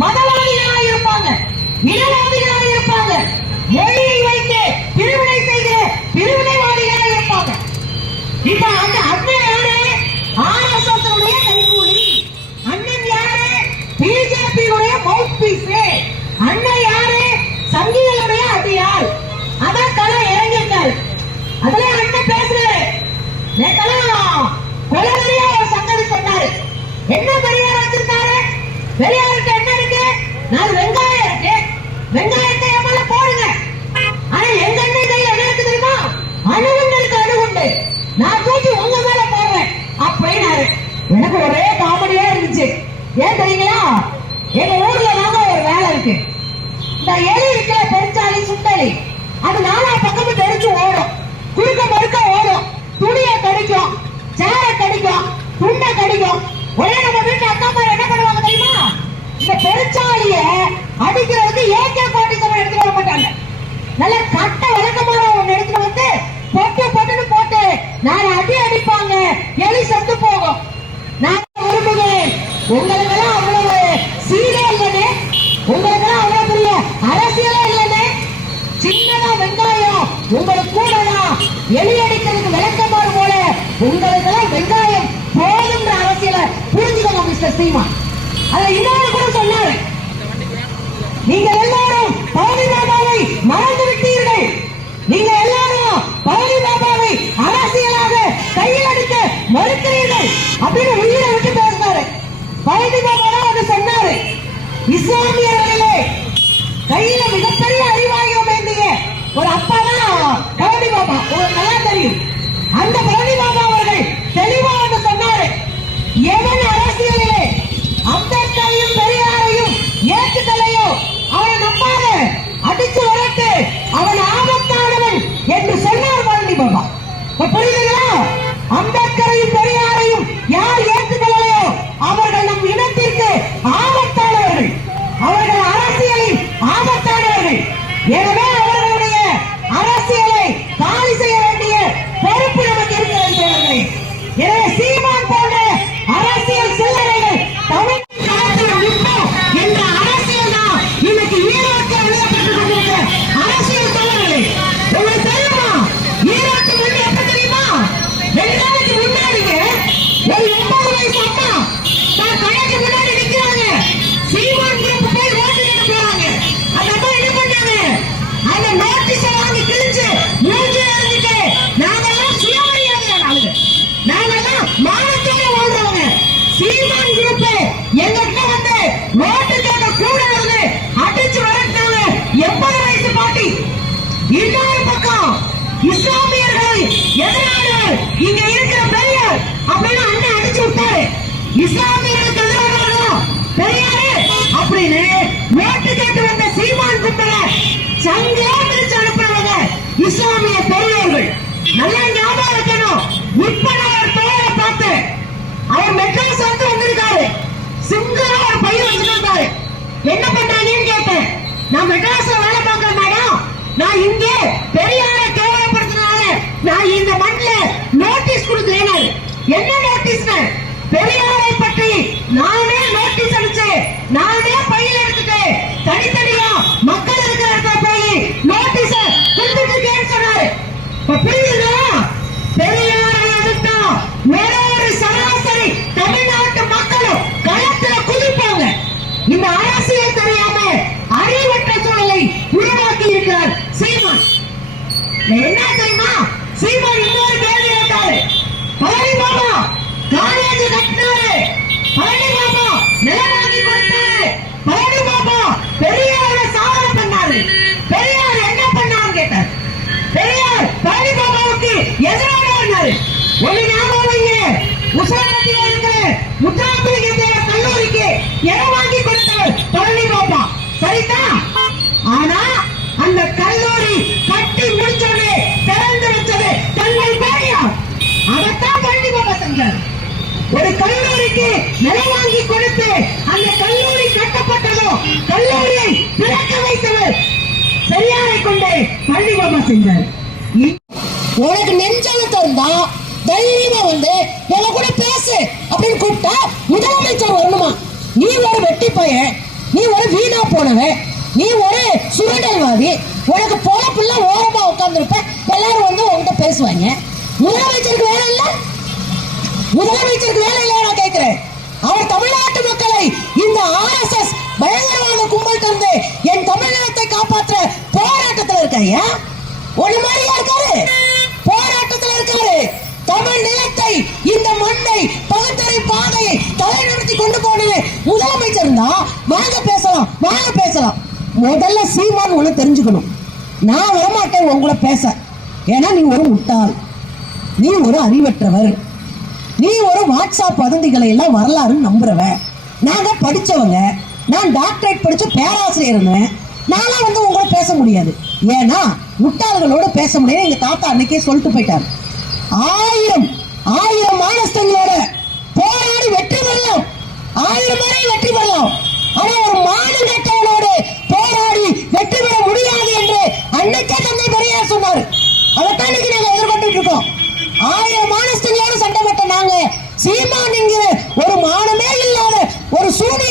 மதவாதிகளாக இருப்பாங்க, இனவாதிகளாக இருப்பாங்க, மொழியை வைத்து பிரிவினை செய்கிற பிரிவினைவாதிகளாக இருப்பாங்க. இப்ப அந்த அண்ணன் யாரு? RSS கைகூலி. அண்ணன் யாரு? பிஜேபி மவுத் பீஸ். அண்ணன் யாரு? சங்கிகளுடைய அடியாள். அதான் கலை இறங்கிட்டாரு. அதுல அண்ணன் பேசுறாரு. கொலவெறியா ஒரு சங்கதி சொன்னாரு. என்ன பெரியார் வச்சிருக்காரு? பெரியாருக்கு என்ன இருக்கு? 4 வெங்காயம் இருக்கு. வெங்காயத்தை எம்மால போடுங்க. ஆனா எங்க அண்ணன் கையில என்ன இருக்கு தெரியுமா? அணுகுண்டுக்கு அணுகுண்டு. நான் தூக்கி உங்க மேல போடுறேன் அப்படின்னாரு. எனக்கு ஒரே காமெடியா இருந்துச்சு. ஏன் தெரியுங்களா? எங்க ஊர்ல தாங்க ஒரு வேலை இருக்கு. இந்த எலி இருக்கிற பெருச்சாலி சுண்டலி அது 4 பக்கமும் தெரிச்சு ஓடும். குறுக்க மறுக்க ஓடும். துணியை கடிக்கும், சேரை கடிக்கும், துண்டை கடிக்கும். ஒரே நம்ம வீட்டு அக்கா மாதிரி என்ன பண்ணுவாங்க தெரியுமா? இந்த பெருச்சாலிய அடிக்கிறதுக்கு AK-47 எடுத்துட்டு வர மாட்டாங்க. நல்ல கட்ட வழக்கமான ஒண்ணு எடுத்துட்டு வந்து பொட்டுன்னு போட்டு 4 அடி அடிப்பாங்க. எலி செத்து போகும். நான் விரும்புகிறேன் உங்களுக்கெல்லாம் அவ்வளவு சீரே இல்லைன்னு, உங்களுக்கெல்லாம் அவ்வளவு பெரிய அரசியலே இல்லைன்னு. சின்னதா வெங்காயம் உங்களுக்கு கூடலாம் எலி அடிக்கிறதுக்கு விளக்கமாறு போல உங்களுக்கெல்லாம் வெங்காயம் போதுன்ற அரசியலை புரிஞ்சுக்கணும் மிஸ்டர் சீமான். அதை இன்னொரு கூட சொன்னாரு. நீங்க எல்லாரும் பழனி பாபாவை மறந்து விட்டீர்கள். நீங்க எல்லாரும் பழனி பாபாவை அரசியலாக கையில் எடுக்க மறுக்கிறீர்கள் அப்படின்னு உயிரை விட்டு பேசினாரு. பழனி பாபா அது சொன்னாரு. இஸ்லாமியர்களே கையில மிகப்பெரிய அறிவாயுதம் ஏந்திய ஒரு அப்பா தான் பழனி பாபா. உங்களுக்கு நல்லா தெரியும். அந்த பழனி பாபா அவர்கள் தெளிவா வந்து சொன்னாரு. எவன் அரசியலிலே அம்பேத்கரையும் பெரியாரையும் ஏற்றுக்கலையோ அவனை நம்பாத, அடிச்சு வரட்டு, அவன் ஆபத்தானவன் என்று சொன்னார் பழனி பாபா. புரியுதுங்களா? அம்பேத்கரையும் பெரியாரையும் யார் ஏற்றுக்கலையோ அவர்கள் நம் இனத்திற்கு ஆபத்தானவர்கள், அவர்கள் அரசியலில் ஆபத்தானவர்கள். எனவே அவர்களுடைய அரசியலை காலி செய்ய வேண்டிய பொறுப்பு நமக்கு இருக்கிறது. எனவே சீமான் போன்ற அரசியல் சில்லறைகள் தமிழ்நாட்டில் நிற்போம் என்ற அரசியல் தான் இன்னைக்கு ஈரோட்டில் விளையாட்டு கொண்டிருக்க அரசியல் சில்லறைகள். உங்களுக்கு தெரியுமா? ஈரோட்டு மண் எப்ப தெரியுமா? 2 நாளைக்கு முன்னாடிங்க ஒரு 80 வயசு அம்மா தான் கடைக்கு முன்னாடி நிற்கிறாங்க. சீமான் குரூப் போய் ஓட்டு கேட்டு போறாங்க. அந்த அம்மா என்ன பண்ணாங்க? அந்த நோட்டீஸ வாங்கி கிழிச்சு மூஞ்சி எழுதிட்டு நாங்கெல்லாம் சுயமரியாதையான ஆளுங்க, நாங்கெல்லாம் மானத்தோட வாழ்றவங்க. சீமான் குரூப் எங்கிட்ட வந்து ஓட்டு கேட்க கூடாதுன்னு அடிச்சு வரட்டாங்க 80 வயசு பாட்டி. இன்னொரு பக்கம் இஸ்லாமியர்கள் எதிரானவர் இங்க இருக்கிற பெரியார் அப்படின்னு அண்ணன் அடிச்சு விட்டாரு. இஸ்லாமியர்களுக்கு எதிரானவர்களோ பெரியாரு அப்படின்னு ஓட்டு கேட்டு வந்த சீமான் கும்பல சங்கே பிரிச்சு அனுப்புறவங்க இஸ்லாமிய பெரியவர்கள். நல்லா ஞாபகம் இருக்கணும். இப்ப நான் ஒரு பெயரை பார்த்தேன். அவர் மெட்ராஸ் வந்து வந்திருக்காரு. சிங்கிளா ஒரு பையன் வச்சிருக்காரு. என்ன பண்றாங்கன்னு கேட்டேன். நான் மெட்ராஸ்ல வேலை பார்க்கிறேன் மேடம். நான் இங்கே பெரியாரை கேவலப்படுத்தினால நான் இந்த மண்ணில நோட்டீஸ் கொடுக்கிறேன். என்ன நோட்டீஸ்? பெரியாரை பற்றி நானே நோட்டீஸ் அடிச்சு நானே பையில எடுத்துட்டு தனித்தனியா மக்கள் இருக்கிற இடத்துல போய் நோட்டீஸ் கொடுத்துட்டு இருக்கேன்னு சொன்னாரு. புரியுதுங்களா? பெரியாரை எதிர்த்தா வேற ஒரு சராசரி தமிழ்நாட்டு மக்களும் களத்துல குதிப்பாங்க. இந்த அரசியல் தெரியாம அறிவற்ற சூழலை உருவாக்கி இருக்கிறார் சீமான். என்ன தெரியுமா? சீமான் இன்னொரு கேள்வி கேட்டாரு. பழனி பாபா காலேஜ் கட்டினாரு, பழனி பாபா நிலம் வாங்கி கொடுத்தாரு, பழனி பாபா பெரியார சாதனை பண்ணாரு. பெரியார் என்ன பண்ணாரு கேட்டார். பெரியார் பழனி பாபாவுக்கு எதிரானவர். ஒரு ஞாபகம் உசாரத்தில் இருக்கிற முத்தாம்பிகை கல்லூரிக்கு இடம் வாங்கி கொடுத்தவர் பழனி பாபா. சரிதான்? ஆனா அந்த கல்லூரி கட்டி முடிச்சோடனே திறந்து வச்சது தந்தை பெரியார். அதைத்தான் பழனி பாபா செஞ்சார். ஒரு கல்லூரிக்கு நிலம் வாங்கி கொடுத்து அந்த கல்லூரி கட்டப்பட்டதோ கல்லூரியை திறக்க வைத்தவர் பெரியாரை கொண்டு பழனி பாபா செஞ்சார். உனக்கு நெஞ்செழுத்து இருந்தா தைரியமா வந்து எங்க கூட பேசு அப்படின்னு கூப்பிட்டா முதலமைச்சர் வரணுமா? நீ ஒரு வெட்டி பையன், நீ ஒரு வீணா போனவன், நீ ஒரு சுரண்டல்வாதி, உனக்கு பொழப்புல ஓரமா உட்கார்ந்துருப்ப, எல்லாரும் வந்து உன்கிட்ட பேசுவாங்க. முதலமைச்சருக்கு வேலை இல்ல, முதலமைச்சருக்கு வேலை இல்ல. நான் கேட்கிறேன், அவர் தமிழ்நாட்டு மக்களை இந்த RSS பயங்கரவாத கும்பல் தந்து என் தமிழகத்தை காப்பாற்ற போராட்டத்தில் இருக்காயா? ஒரு மாதிரியா இருக்காரு, போராட்டத்தில் இருக்காரு. தமிழ் நிலத்தை, இந்த மண்ணை, பகுத்தறி பாதையை தலைநிறுத்தி கொண்டு போனது முதலமைச்சர் தான். வாங்க பேசலாம், வாங்க பேசலாம். முதல்ல சீமான் உன்னை தெரிஞ்சுக்கணும். நான் வரமாட்டேன் உங்களை பேச. ஏன்னா நீ ஒரு முட்டாள், நீ ஒரு அறிவற்றவர், நீ ஒரு வாட்ஸ்அப் வதந்திகளை எல்லாம் வரலாறு நம்புறவ. நாங்க படிச்சவங்க, நான் டாக்டரேட் படிச்ச பேராசிரியர், நானும் வந்து உங்களை பேச முடியாது. ஏன்னா முட்டாள்களோட பேச முடியாது. எங்க தாத்தா அன்னைக்கே சொல்லிட்டு போயிட்டாரு, 1000 மானஸ்தங்களோட போராடி வெற்றி பெறலாம், 1000 பேரை வெற்றி பெறலாம். ஆனா ஒரு மானங்கட்டவனோடு போராடி வெற்றி பெற முடியாது என்று அன்னைக்கே தந்தை பெரியார் சொன்னார். அதைத்தான் இன்னைக்கு நாங்க எதிர்பார்த்துட்டு இருக்கோம். 1000 மானஸ்தங்களோட சண்டை போட்ட நாங்க சீமான் என்கிற ஒரு மானமே இல்லாத ஒரு சூனிய